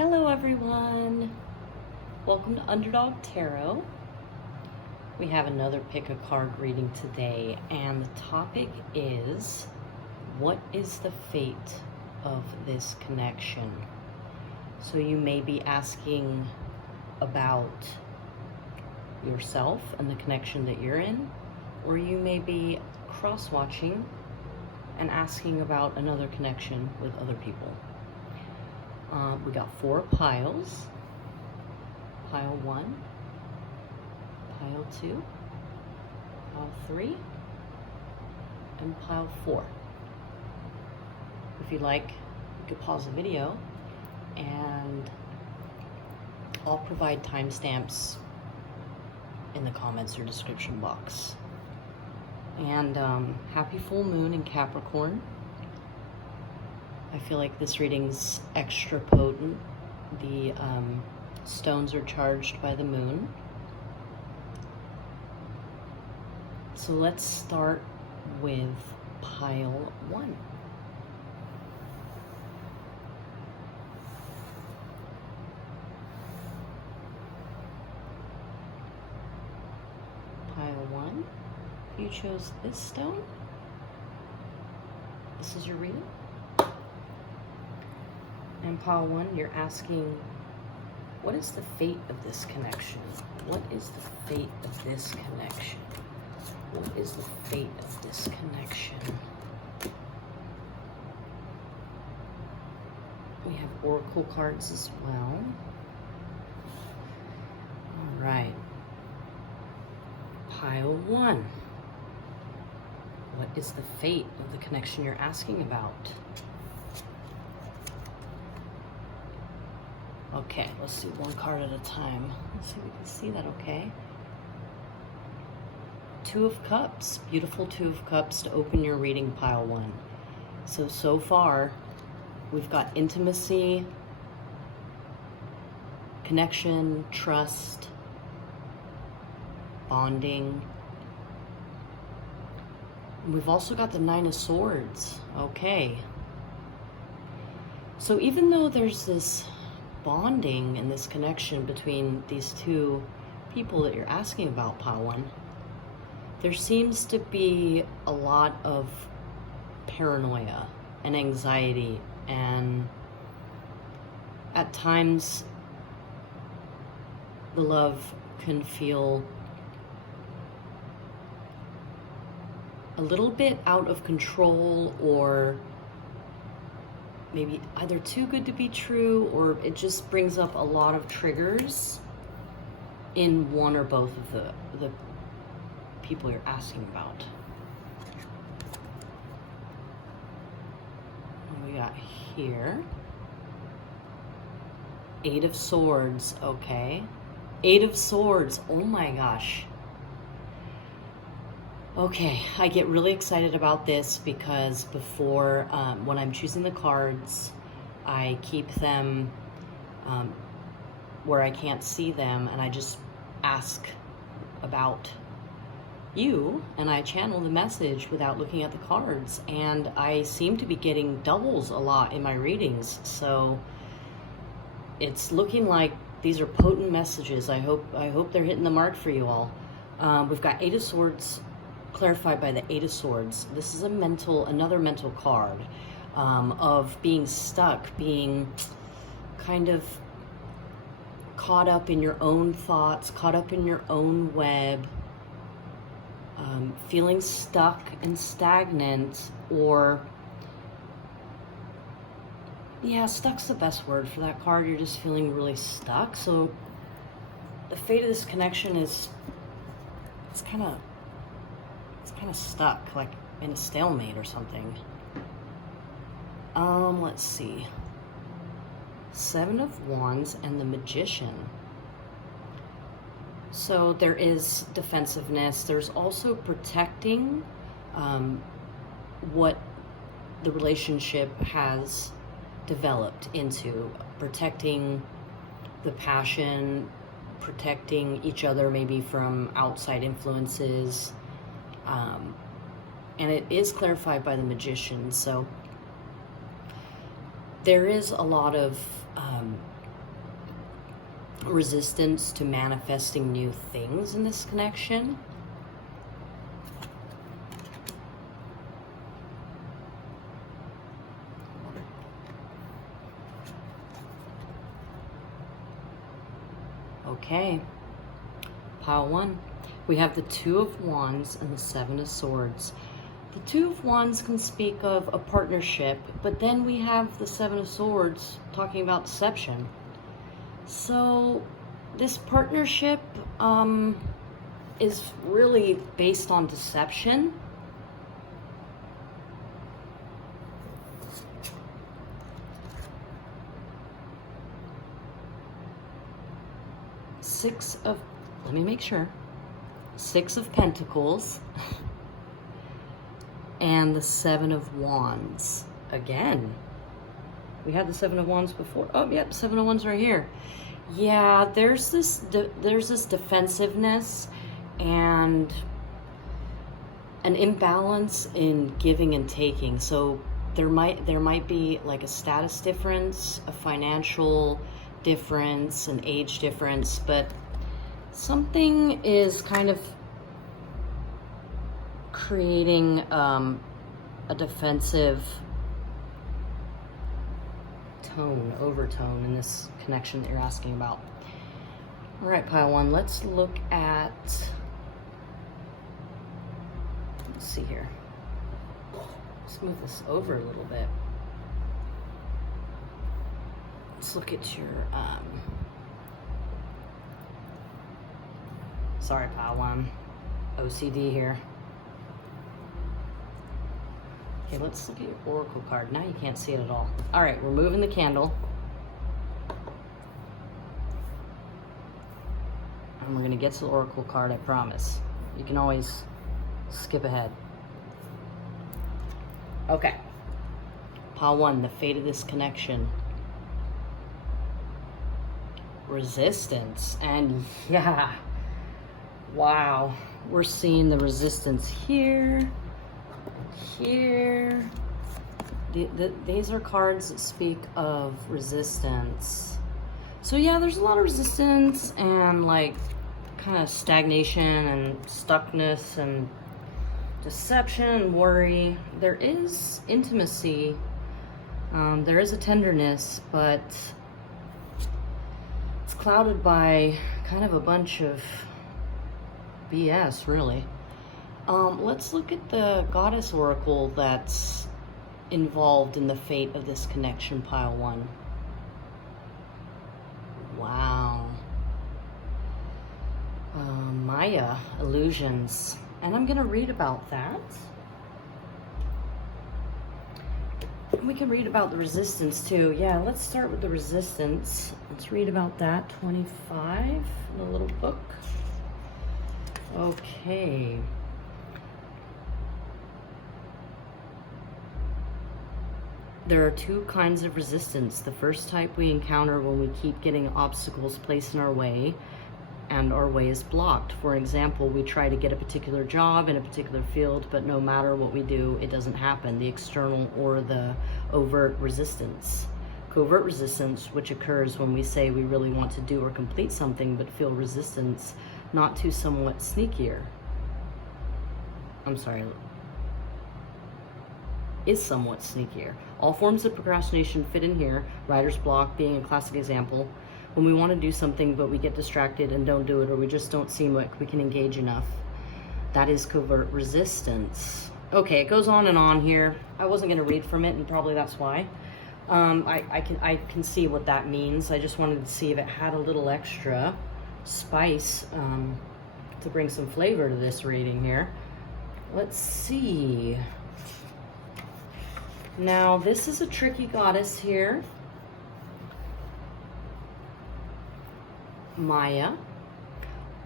Hello everyone! Welcome to Underdog Tarot. We have another Pickacard reading today, and the topic is, what is the fate of this connection? So you may be asking about yourself and the connection that you're in, or you may be cross-watching and asking about another connection with other people. We got 4 piles. Pile 1, pile 2, pile 3, and pile 4. If you'd like, you could pause the video and I'll provide timestamps in the comments or description box. And happy full moon in Capricorn. I feel like this reading's extra potent. The stones are charged by the moon. So let's start with pile 1. Pile 1, you chose this stone. This is your reading. And pile 1, you're asking, what is the fate of this connection? What is the fate of this connection? What is the fate of this connection? We have oracle cards as well. All right. Pile 1. What is the fate of the connection you're asking about? Okay, let's do one card at a time. Let's see if we can see that okay. 2 of Cups. Beautiful 2 of Cups to open your reading, pile 1. So far, we've got intimacy, connection, trust, bonding. And we've also got the 9 of Swords. Okay. So even though there's this bonding and this connection between these 2 people that you're asking about, pile 1, there seems to be a lot of paranoia and anxiety, and at times the love can feel a little bit out of control, or maybe either too good to be true, or it just brings up a lot of triggers in one or both of the people you're asking about. What we got here? 8 of Swords, okay. 8 of Swords, oh my gosh. Okay, I get really excited about this because before, when I'm choosing the cards, I keep them where I can't see them, and I just ask about you, and I channel the message without looking at the cards, and I seem to be getting doubles a lot in my readings, so it's looking like these are potent messages. I hope they're hitting the mark for you all. We've got 8 of Swords clarified by the 8 of Swords. This is another mental card of being stuck, being kind of caught up in your own thoughts, caught up in your own web, feeling stuck and stagnant, or yeah, stuck's the best word for that card. You're just feeling really stuck. So the fate of this connection is, it's kind of stuck, like in a stalemate or something. Let's see. 7 of Wands and the Magician. So there is defensiveness. There's also protecting what the relationship has developed into, protecting the passion, protecting each other maybe from outside influences. And it is clarified by the Magician. So there is a lot of resistance to manifesting new things in this connection. Okay, pile one. We have the Two of Wands and the Seven of Swords. The Two of Wands can speak of a partnership, but then we have the Seven of Swords talking about deception. So this partnership is really based on deception. Let me make sure. Six of Pentacles and the Seven of Wands. Again, we had the Seven of Wands before. Oh, yep, Seven of Wands right here. Yeah, there's this defensiveness and an imbalance in giving and taking. So there might be like a status difference, a financial difference, an age difference, but something is kind of creating a defensive overtone in this connection that you're asking about. All right, pile one, let's look at, let's see here. Let's move this over a little bit. Let's look at your, sorry, pile one, OCD here. Okay, let's look at your Oracle card. Now you can't see it at all. All right, we're moving the candle. And we're gonna get to the Oracle card, I promise. You can always skip ahead. Okay. Pile one, the fate of this connection. Resistance, and yeah, wow. We're seeing the resistance here. Here, these are cards that speak of resistance. So yeah, there's a lot of resistance and like kind of stagnation and stuckness and deception and worry. There is intimacy, there is a tenderness, but it's clouded by kind of a bunch of BS, really. Let's look at the Goddess Oracle that's involved in the fate of this connection, pile one. Wow. Maya, illusions. And I'm going to read about that. We can read about the resistance too. Yeah, let's start with the resistance. Let's read about that. 25 in the little book. Okay. There are two kinds of resistance. The first type we encounter when we keep getting obstacles placed in our way and our way is blocked. For example, we try to get a particular job in a particular field, but no matter what we do, it doesn't happen. The external or the overt resistance. Covert resistance, which occurs when we say we really want to do or complete something, but feel resistance, not too somewhat sneakier. I'm sorry. Is somewhat sneakier. All forms of procrastination fit in here, writer's block being a classic example. When we want to do something but we get distracted and don't do it, or we just don't seem like we can engage enough, that is covert resistance. Okay, it goes on and on here. I wasn't going to read from it, and probably that's why. I can see what that means. I just wanted to see if it had a little extra spice to bring some flavor to this reading here. Let's see. Now, this is a tricky goddess here. Maya.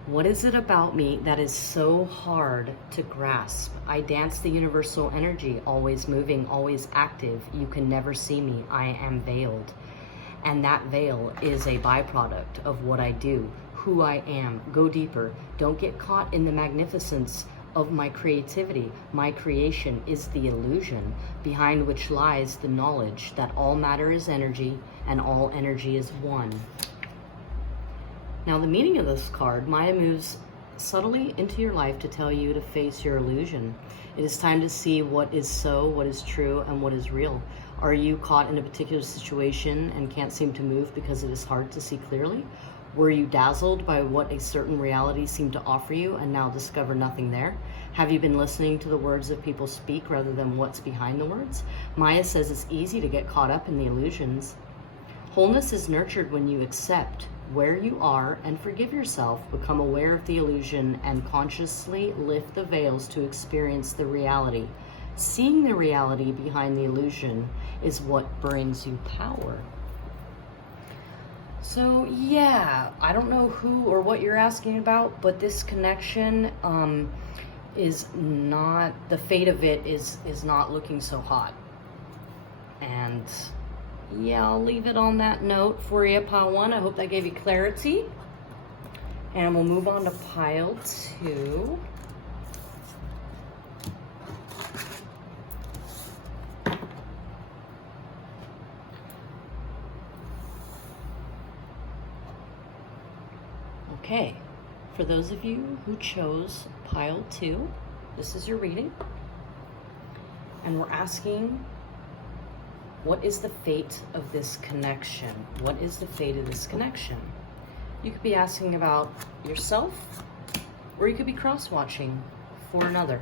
What is it about me that is so hard to grasp? I dance the universal energy, always moving, always active. You can never see me. I am veiled. And that veil is a byproduct of what I do, who I am. Go deeper. Don't get caught in the magnificence of my creativity. My creation is the illusion behind which lies the knowledge that all matter is energy and all energy is one. Now, the meaning of this card, Maya moves subtly into your life to tell you to face your illusion. It is time to see what is so, what is true, and what is real. Are you caught in a particular situation and can't seem to move because it is hard to see clearly? Were you dazzled by what a certain reality seemed to offer you and now discover nothing there? Have you been listening to the words that people speak rather than what's behind the words? Maya says it's easy to get caught up in the illusions. Wholeness is nurtured when you accept where you are and forgive yourself, become aware of the illusion, and consciously lift the veils to experience the reality. Seeing the reality behind the illusion is what brings you power. So yeah, I don't know who or what you're asking about, but this connection is not, the fate of it is not looking so hot. And yeah, I'll leave it on that note for you, pile 1. I hope that gave you clarity. And we'll move on to pile 2. Okay, for those of you who chose pile 2, this is your reading. And we're asking, what is the fate of this connection? What is the fate of this connection? You could be asking about yourself, or you could be cross-watching for another.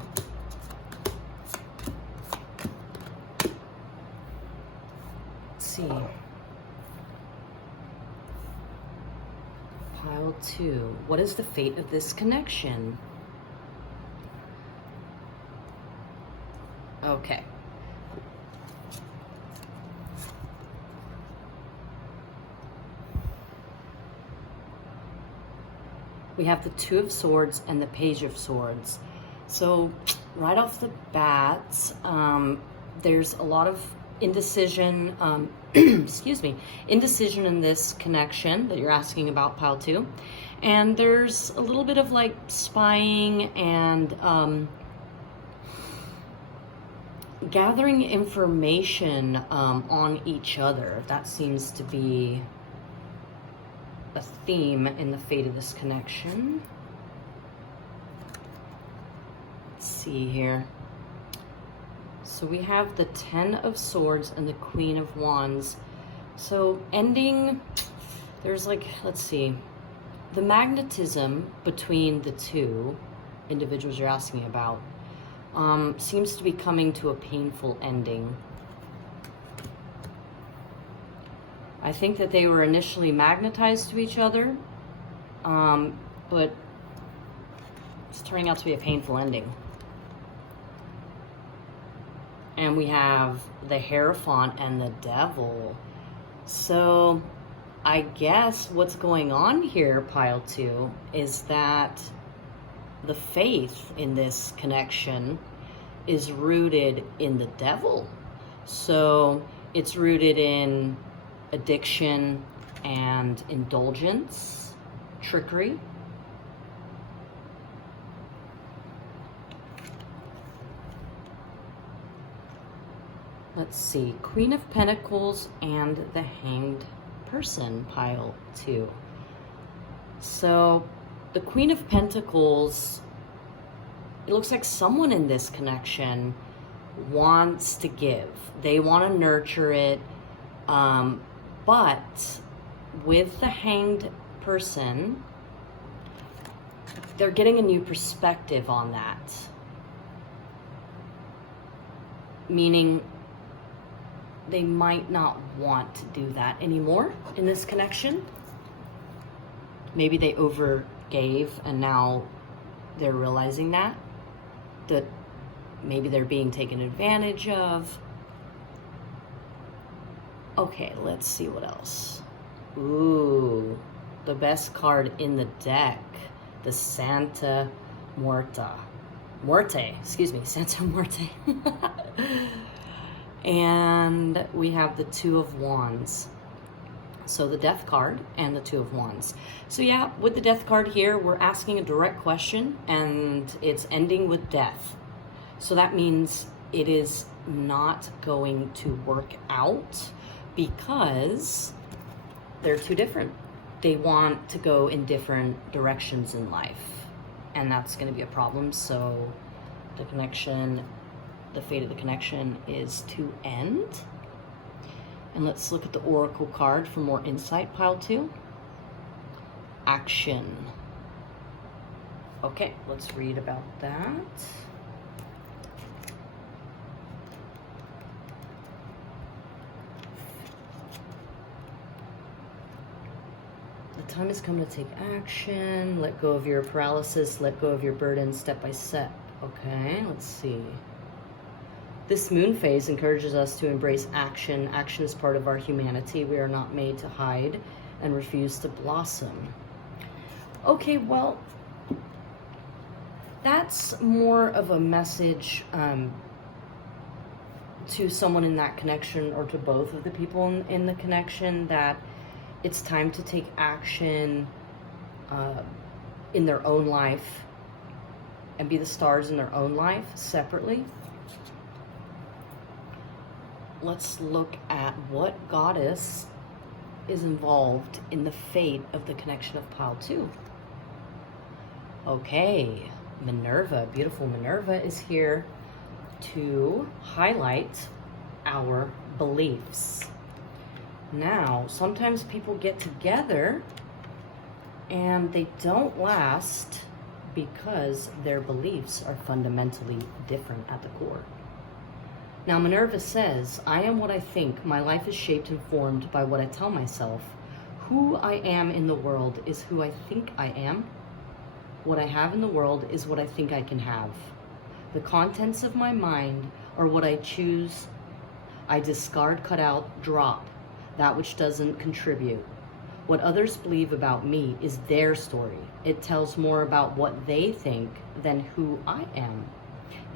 Let's see. Pile 2. What is the fate of this connection? Okay. We have the Two of Swords and the Page of Swords. So right off the bat, there's a lot of indecision, excuse me, indecision in this connection that you're asking about, pile 2. And there's a little bit of like spying and gathering information on each other. That seems to be a theme in the fate of this connection. Let's see here. So we have the Ten of Swords and the Queen of Wands. So ending, there's like, let's see, the magnetism between the two individuals you're asking about seems to be coming to a painful ending. I think that they were initially magnetized to each other, but it's turning out to be a painful ending. And we have the Hierophant and the Devil. So I guess what's going on here, pile 2, is that the faith in this connection is rooted in the devil. So it's rooted in addiction and indulgence, trickery. Let's see, Queen of Pentacles and the Hanged Person, pile 2. So the Queen of Pentacles, it looks like someone in this connection wants to give. They want to nurture it, but with the Hanged Person, they're getting a new perspective on that. Meaning they might not want to do that anymore in this connection. Maybe they overgave and now they're realizing that maybe they're being taken advantage of. Okay, let's see what else. Ooh, the best card in the deck, the Santa Muerte, Santa Muerte. And we have the Two of Wands. So the Death card and the Two of Wands. So yeah, with the Death card here, we're asking a direct question and it's ending with death. So that means it is not going to work out because they're too different. they want to go in different directions in life, and that's going to be a problem. So the connection, the fate of the connection is to end. And let's look at the oracle card for more insight. Pile 2. Action. Okay, let's read about that. The time has come to take action. Let go of your paralysis. Let go of your burden step by step. Okay, let's see. This moon phase encourages us to embrace action. Action is part of our humanity. We are not made to hide and refuse to blossom. Okay, well, that's more of a message to someone in that connection, or to both of the people in the connection, that it's time to take action in their own life and be the stars in their own life separately. Let's look at what goddess is involved in the fate of the connection of pile 2. Okay, Minerva, beautiful Minerva, is here to highlight our beliefs. Now, sometimes people get together and they don't last because their beliefs are fundamentally different at the core. Now, Minerva says, I am what I think. My life is shaped and formed by what I tell myself. Who I am in the world is who I think I am. What I have in the world is what I think I can have. The contents of my mind are what I choose. I discard, cut out, drop that which doesn't contribute. What others believe about me is their story. It tells more about what they think than who I am.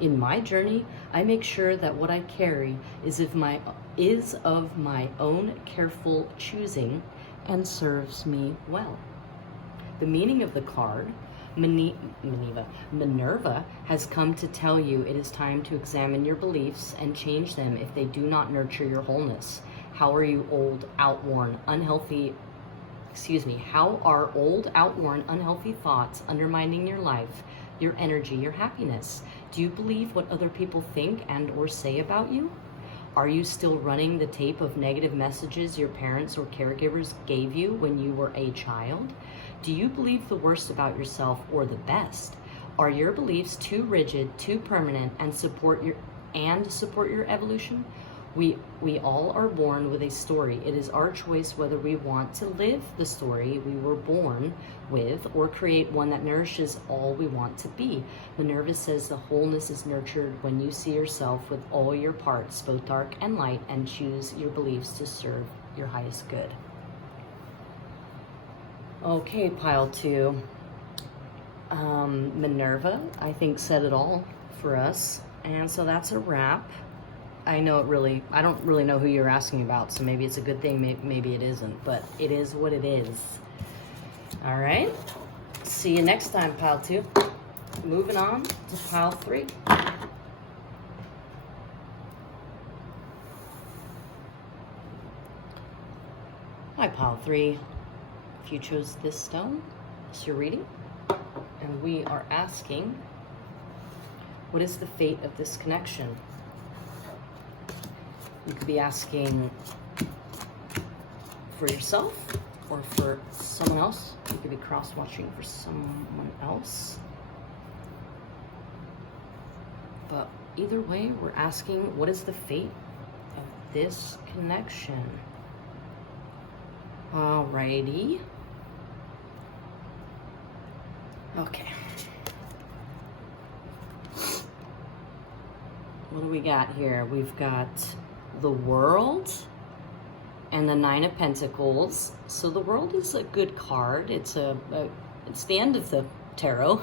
In my journey, I make sure that what I carry is of my own careful choosing and serves me well. The meaning of the card, Minerva, has come to tell you it is time to examine your beliefs and change them if they do not nurture your wholeness. How are old, outworn, unhealthy thoughts undermining your life, your energy, your happiness? Do you believe what other people think and or say about you? Are you still running the tape of negative messages your parents or caregivers gave you when you were a child? Do you believe the worst about yourself or the best? Are your beliefs too rigid, too permanent, and support your evolution? We all are born with a story. It is our choice whether we want to live the story we were born with or create one that nourishes all we want to be. Minerva says the wholeness is nurtured when you see yourself with all your parts, both dark and light, and choose your beliefs to serve your highest good. Okay, pile 2. Minerva, I think, said it all for us. And so that's a wrap. I don't really know who you're asking about, so maybe it's a good thing, maybe it isn't, but it is what it is. All right, see you next time, pile 2. Moving on to pile 3. Hi, pile 3. If you chose this stone, it's your reading, and we are asking, what is the fate of this connection? You could be asking for yourself or for someone else. You could be cross-watching for someone else. But either way, we're asking, what is the fate of this connection? Alrighty. Okay. What do we got here? We've got the World and the Nine of Pentacles. So the World is a good card. It's the end of the tarot.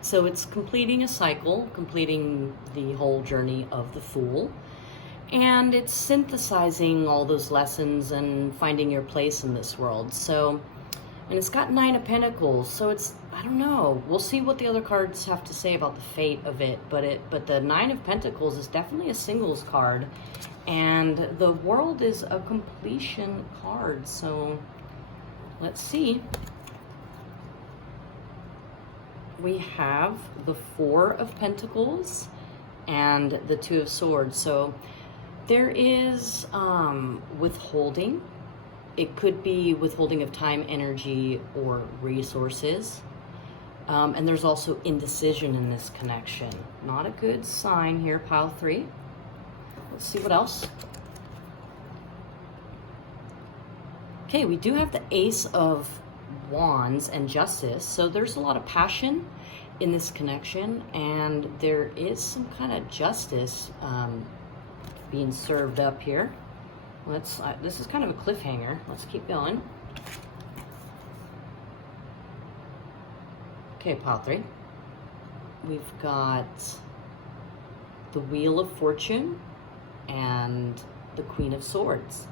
So it's completing a cycle, completing the whole journey of the Fool. And it's synthesizing all those lessons and finding your place in this world. So, and it's got Nine of Pentacles. So it's, I don't know. We'll see what the other cards have to say about the fate of it. But the Nine of Pentacles is definitely a singles card. And the World is a completion card. So let's see. We have the Four of Pentacles and the Two of Swords. So there is withholding. It could be withholding of time, energy, or resources. And there's also indecision in this connection. Not a good sign here, pile 3. Let's see what else. Okay, we do have the Ace of Wands and Justice. So there's a lot of passion in this connection, and there is some kind of justice being served up here. This is kind of a cliffhanger. Let's keep going. Okay, pile 3. We've got the Wheel of Fortune and the Queen of Swords.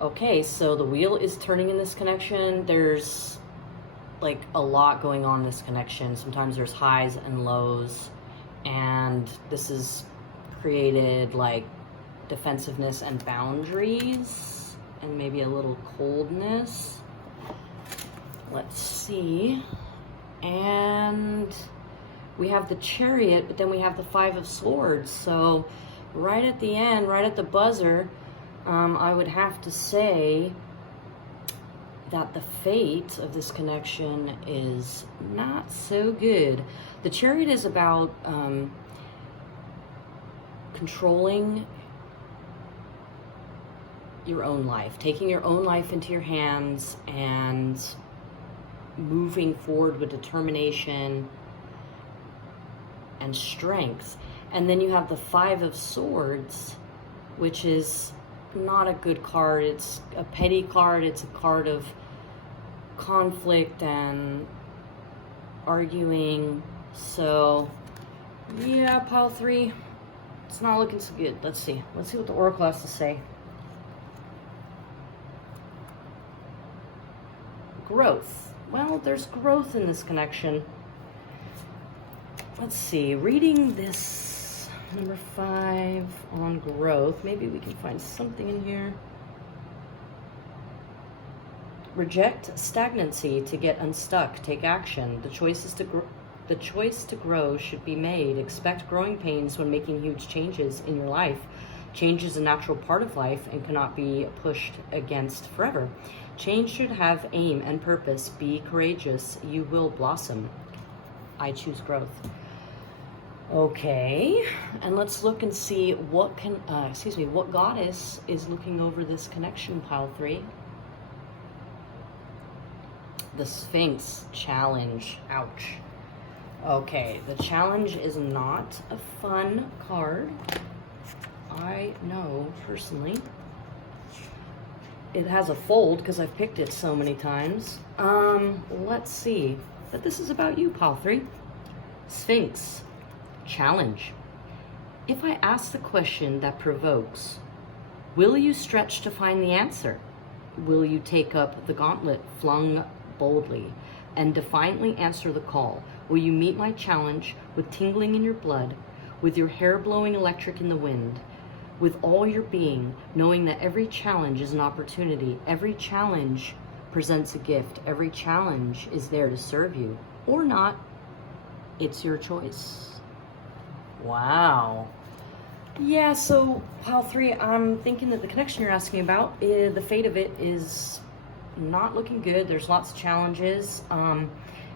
Okay, so the wheel is turning in this connection. There's like a lot going on in this connection. Sometimes there's highs and lows, and this is created like defensiveness and boundaries and maybe a little coldness. Let's see. And we have the Chariot, but then we have the Five of Swords. So right at the end, right at the buzzer, I would have to say that the fate of this connection is not so good. The Chariot is about controlling your own life, taking your own life into your hands and moving forward with determination and strength. And then you have the Five of Swords, which is not a good card. It's a petty card. It's a card of conflict and arguing. So yeah, pile 3, it's not looking so good. Let's see what the Oracle has to say. Growth. Well, there's growth in this connection. Let's see, reading this number 5 on growth, maybe we can find something in here. Reject stagnancy to get unstuck. Take action. The choice to grow should be made. Expect growing pains when making huge changes in your life. Change is a natural part of life and cannot be pushed against forever. Change should have aim and purpose. Be courageous. You will blossom. I choose growth. Okay, and let's look and see what what goddess is looking over this connection, pile 3. The Sphinx challenge. Ouch. Okay, the challenge is not a fun card. I know personally. It has a fold because I've picked it so many times. Let's see. But this is about you, pile 3. Sphinx challenge. If I ask the question that provokes, will you stretch to find the answer? Will you take up the gauntlet flung boldly and defiantly answer the call? Will you meet my challenge with tingling in your blood, with your hair blowing electric in the wind, with all your being, knowing that every challenge is an opportunity, every challenge presents a gift, every challenge is there to serve you, or not? It's your choice. Wow. Yeah, so pile 3, I'm thinking that the connection you're asking about, the fate of it is not looking good. There's lots of challenges.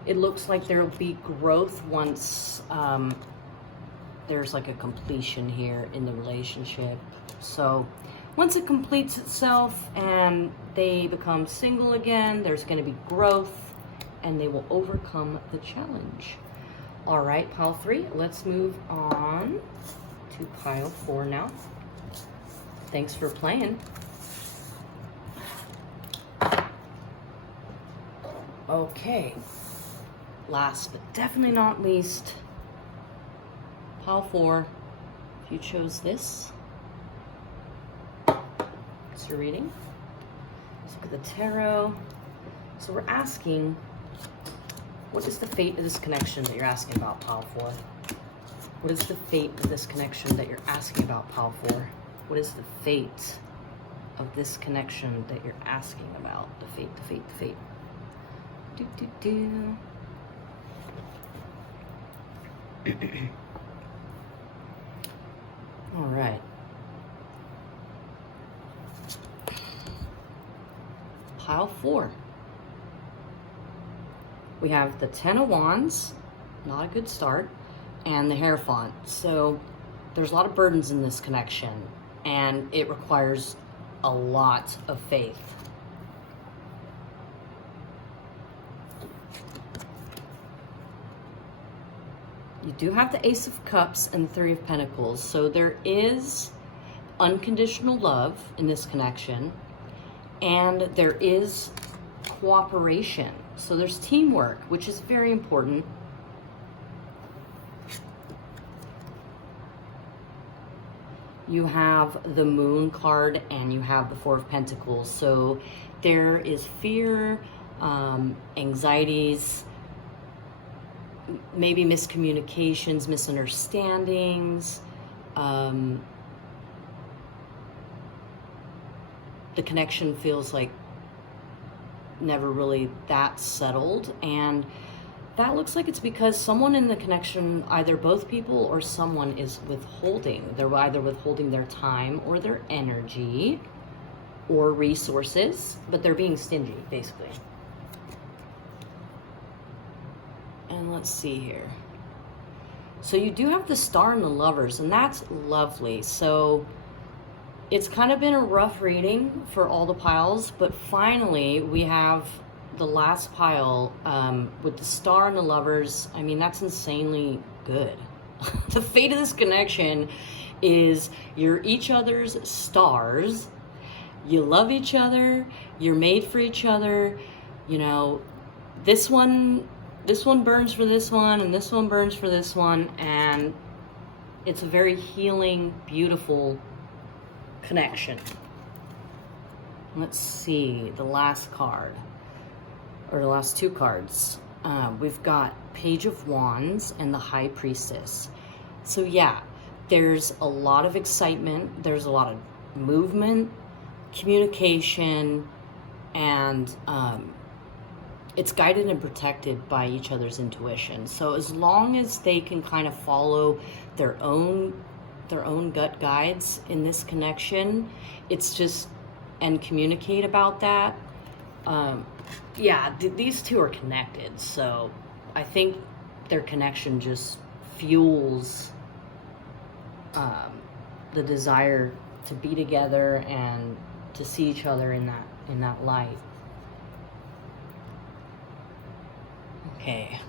It looks like there will be growth once there's like a completion here in the relationship. So once it completes itself and they become single again, there's going to be growth and they will overcome the challenge. All right, pile 3, let's move on to pile 4 now. Thanks for playing. Okay, last but definitely not least, pile 4, if you chose this, it's your reading. Let's look at the tarot. So we're asking, what is the fate of this connection that you're asking about, pile 4? What is the fate of this connection that you're asking about, pile 4? What is the fate of this connection that you're asking about. The fate, the fate, the fate. Do, do, do. All right. Pile 4. We have the 10 of Wands, not a good start, and the Hierophant. So there's a lot of burdens in this connection, and it requires a lot of faith. You do have the Ace of Cups and the 3 of Pentacles, so there is unconditional love in this connection, and there is cooperation. So there's teamwork, which is very important. You have the Moon card and you have the 4 of Pentacles. So there is fear, anxieties, maybe miscommunications, misunderstandings. The connection feels like never really that settled, and that looks like it's because someone in the connection, either both people or someone, is withholding. They're either withholding their time or their energy or resources, but they're being stingy, basically. And let's see here. So you do have the Star and the Lovers, and that's lovely. So it's kind of been a rough reading for all the piles, but finally we have the last pile with the Star and the Lovers. I mean, that's insanely good. The fate of this connection is you're each other's stars. You love each other. You're made for each other. You know, this one burns for this one, and this one burns for this one, and it's a very healing, beautiful connection. Let's see the last card, or the last 2 cards. We've got Page of Wands and the High Priestess. So yeah, there's a lot of excitement, there's a lot of movement, communication, and it's guided and protected by each other's intuition. So as long as they can kind of follow their own gut guides in this connection, it's just, and communicate about that. Yeah, these two are connected. So I think their connection just fuels the desire to be together and to see each other in that light. Okay,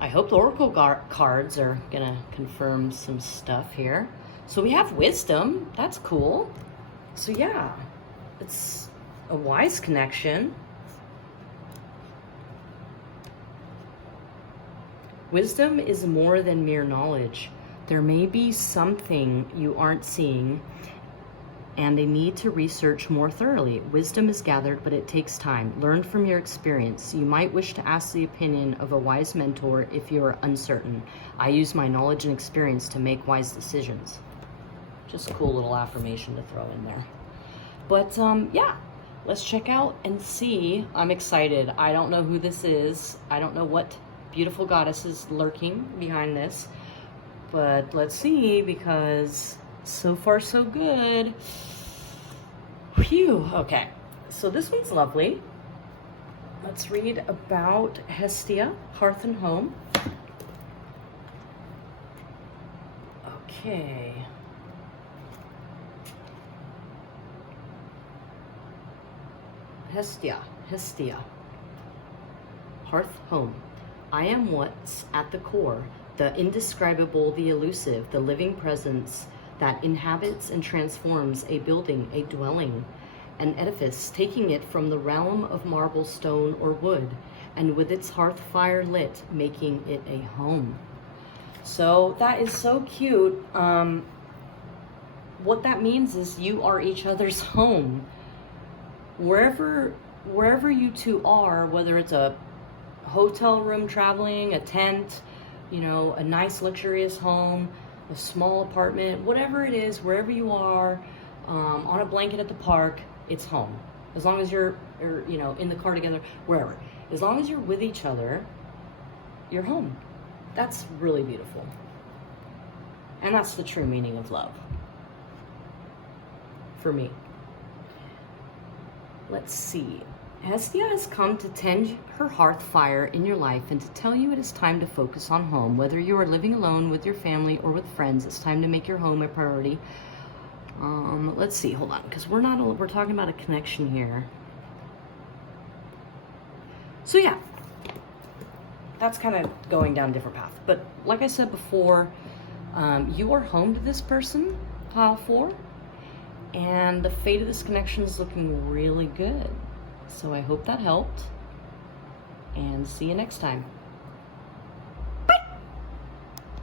I hope the Oracle cards are gonna confirm some stuff here. So we have Wisdom, that's cool. So yeah, it's a wise connection. Wisdom is more than mere knowledge. There may be something you aren't seeing and a need to research more thoroughly. Wisdom is gathered, but it takes time. Learn from your experience. You might wish to ask the opinion of a wise mentor if you are uncertain. I use my knowledge and experience to make wise decisions. Just a cool little affirmation to throw in there. But yeah, let's check out and see. I'm excited. I don't know who this is. I don't know what beautiful goddess is lurking behind this. But let's see, because so far so good. Phew. Okay, so this one's lovely. Let's read about Hestia, Hearth and Home. Okay. Hestia, Hearth, Home. I am what's at the core, the indescribable, the elusive, the living presence that inhabits and transforms a building, a dwelling, an edifice, taking it from the realm of marble, stone, or wood, and with its hearth fire lit, making it a home. So that is so cute. What that means is you are each other's home. Wherever you two are, whether it's a hotel room traveling, a tent, you know, a nice luxurious home, a small apartment, whatever it is, wherever you are, on a blanket at the park, it's home. As long as you're you know, in the car together, wherever. As long as you're with each other, you're home. That's really beautiful. And that's the true meaning of love. For me. Let's see. Hestia has come to tend her hearth fire in your life and to tell you it is time to focus on home. Whether you are living alone with your family or with friends, it's time to make your home a priority. Let's see, hold on, because we're talking about a connection here. So yeah, that's kind of going down a different path. But like I said before, you are home to this person, pile 4, and the fate of this connection is looking really good. So I hope that helped, and see you next time.